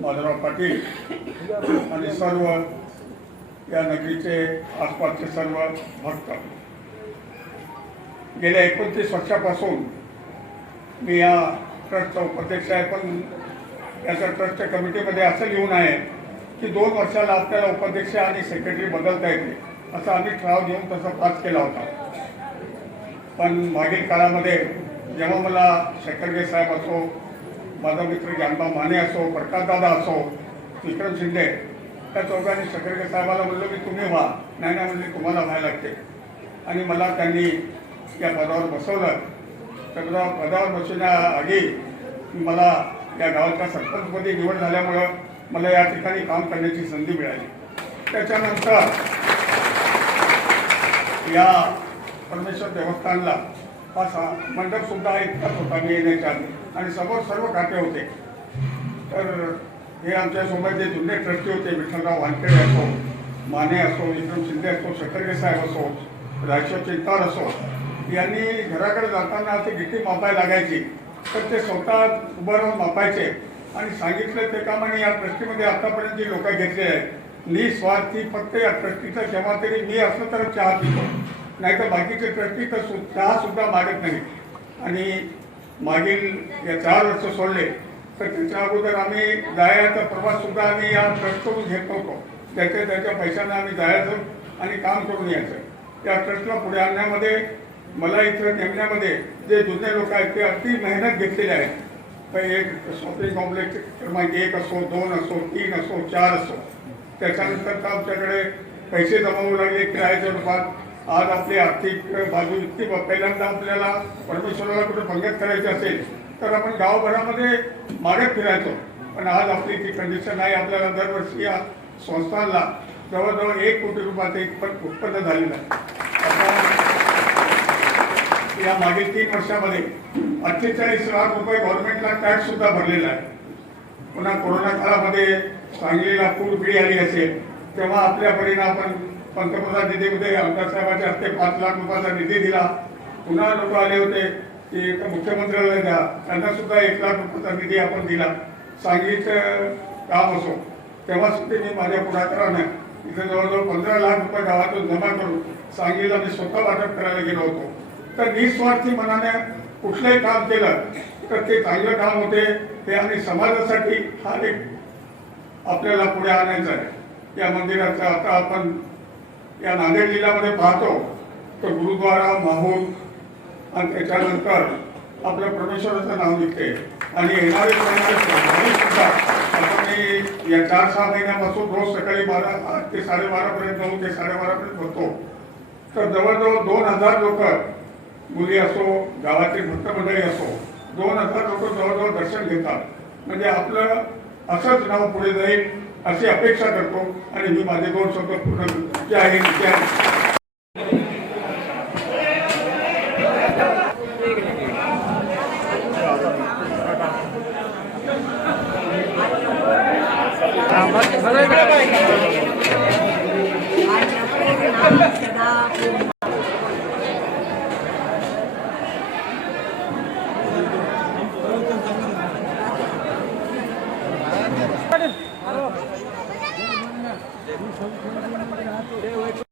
माधवराव पाटील आणि सर्व या नगरीचे आसपासचे सर्व भक्त. गेल्या एकोणतीस वर्षापासून मी या ट्रस्टचा उपाध्यक्ष आहे पण याच्या ट्रस्टच्या कमिटीमध्ये असं लिहून आहे की दोन वर्षाला आपल्याला उपाध्यक्ष आणि सेक्रेटरी बदलता येते असा आम्ही ठराव घेऊन तसा पास केला होता. पण मागील काळामध्ये जेव्हा मला शेखरगे साहेब असो माझा मित्र ज्ञानबा माने असो प्रकाशदादा असो विक्रम शिंदे त्या चौघांनी शेखरगे साहेबाला म्हणलं की तुम्ही व्हा. नाही नाही म्हणले तुम्हाला व्हायला लागते. आणि मला त्यांनी या पदावर बसवलं. तर पदावर बसवण्याआधी मला या गावाच्या सरपंचपदी निवड झाल्यामुळं मला या ठिकाणी काम करण्याची संधी मिळाली. त्याच्यानंतर या परमेश्वर देवस्थानला हा सा मंडपसुद्धा इतकाच होता मी येण्याच्या आधी आणि समोर सर्व खाते होते. तर हे आमच्यासोबत जे जुने ट्रस्टी होते विठ्ठलराव वानखेडे असो माने असो विक्रम शिंदे असो शेखरगे साहेब असो राजेश्वर चिंतार असो यांनी घराकडे जाताना असे गिट्टी मापायला लागायची. तर ते स्वतः उभं राहून मापायचे. आणि सांगितलं ते कामाने या ट्रस्टीमध्ये आतापर्यंत जी लोक घेतली आहेत निस्वार्थी फक्त या ट्रस्टीचा क्षमा तरी मी असलं तर चहा पितो. नाही तर बाकीचे ट्रस्टी तर सु मागत नाही. आणि मागील या चार वर्ष सोडले तर त्याच्या अगोदर आम्ही जायचा प्रवाससुद्धा आम्ही या ट्रस्टकडून घेत नव्हतो. त्याच्या त्याच्या पैशानं आम्ही जायचं आणि काम करून यायचं. त्या ट्रस्टला पुढे आणण्यामध्ये मला इथं नेमण्यामध्ये जे जुने लोक आहेत ते अगदी मेहनत घेतलेले आहेत. तर एक शॉपिंग कॉम्प्लेक्स क्रमांक एक असो दोन असो तीन असो चार असो. त्याच्यानंतर आमच्याकडे पैसे जमावू लागले किरायाच्या रूपात. आज आपली आर्थिक बाजू इतकी पहिल्यांदा आपल्याला परमेश्वराला कुठे भंगत करायची असेल तर आपण गावभरामध्ये मागत फिरायचो. पण आज आपली ती कंडिशन आहे आपल्याला दरवर्षी या संस्थांना जवळजवळ एक कोटी रुपयाचं पण उत्पन्न झालेलं आहे. आता या मागील तीन वर्षामध्ये अठ्ठेचाळीस लाख रुपये गव्हर्नमेंटला टॅक्स सुद्धा भरलेला आहे. पुन्हा कोरोना काळामध्ये सांगलीला पूर पिढी आली असेल तेव्हा आपल्या परीनं आपण पंतप्रधान निधीमध्ये आमदार साहेबांच्या हस्ते पाच लाख रुपयाचा निधी दिला. पुन्हा लोक आले होते की एका मुख्यमंत्र्याला द्या. त्यांना सुद्धा एक लाख रुपयाचा निधी आपण दिला. सांगलीचं काम असो. तेव्हा सुद्धा मी माझ्या पुढाकारानं इथं जवळजवळ पंधरा लाख रुपये गावातून जमा करून सांगलीला मी स्वतः वाटप करायला गेलो होतो. तर निस्वार्थी मनाने कुठलंही काम केलं तर ते चांगलं काम होते. ते आणि समाजासाठी हा एक आपल्याला पुढे आणायचं आहे. या मंदिराचं आता आपण या नांदेड जिल्ह्यामध्ये पाहतो तर गुरुद्वारा माहूर आणि त्याच्यानंतर आपल्या परमेश्वराचं नाव निघते आणि येणारे सुद्धा आपण या चार सहा महिन्यापासून रोज सकाळी बारा आठ ते साडेबारापर्यंत नऊ ते साडेबारापर्यंत होतो. तर जवळजवळ दोन हजार लोक मुली असो गावातील भक्तमंडळी असो दोन हजार लोक जवळजवळ दर्शन घेतात. म्हणजे आपलं असंच नाव पुढे जाईल अशी अपेक्षा करतो आणि मी माझे दोन शब्द पूर्ण जे आहे हिंद પટેલ